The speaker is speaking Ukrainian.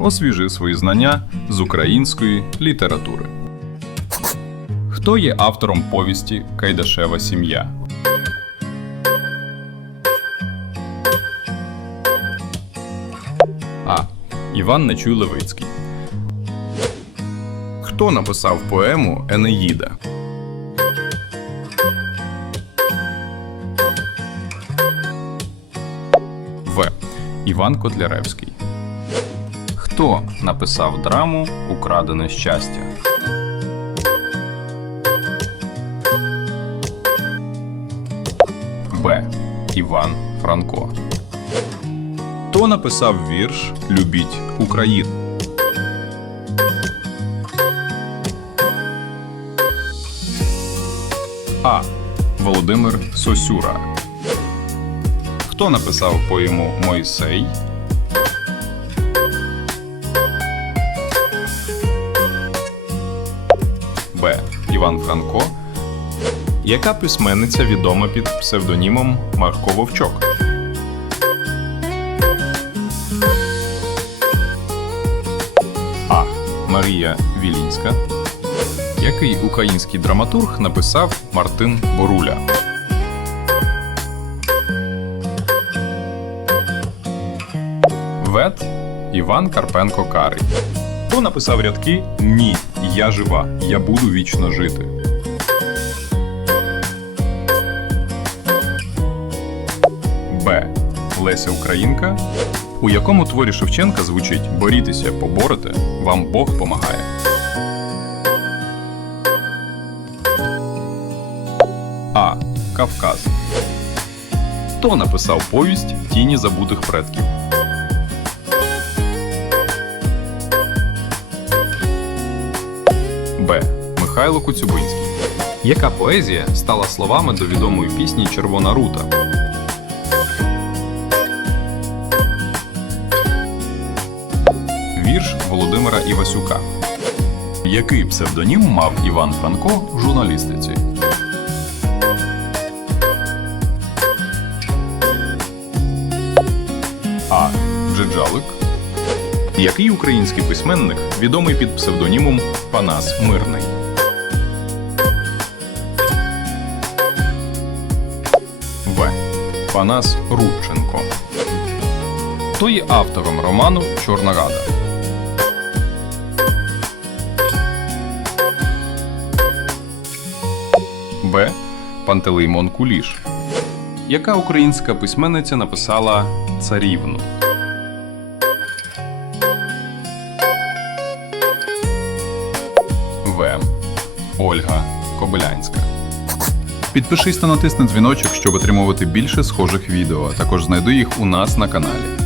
освіжи свої знання з української літератури. Хто є автором повісті Кайдашева сім'я? А. Іван Нечуй Левицький. Хто написав поему Енеїда? В. Іван Котляревський. Хто написав драму Украдене щастя? Б. Іван Франко. Хто написав вірш Любіть Україну? А. Володимир Сосюра. Хто написав поему Мойсей? Іван Франко. Яка письменниця відома під псевдонімом Марко Вовчок? А. Марія Вілінська. Який український драматург написав Мартин Боруля? Вет Іван Карпенко Карий. Хто написав рядки Ні, я жива, я буду вічно жити. Б. Леся Українка. У якому творі Шевченка звучить Борітеся, поборете, вам Бог помагає. А. Кавказ. Хто написав повість в Тіні забутих предків? Михайло Коцюбинський. Яка поезія стала словами до відомої пісні Червона рута? Вірш Володимира Івасюка. Який псевдонім мав Іван Франко в журналістиці? А. Джеджалик. Який український письменник відомий під псевдонімом Панас Мирний? Панас Рудченко. Хто є автором роману Чорна Рада? Б. Пантелеймон Куліш. Яка українська письменниця написала царівну? В. Ольга Кобилянська. Підпишись та натисни дзвіночок, щоб отримувати більше схожих відео. Також знайди їх у нас на каналі.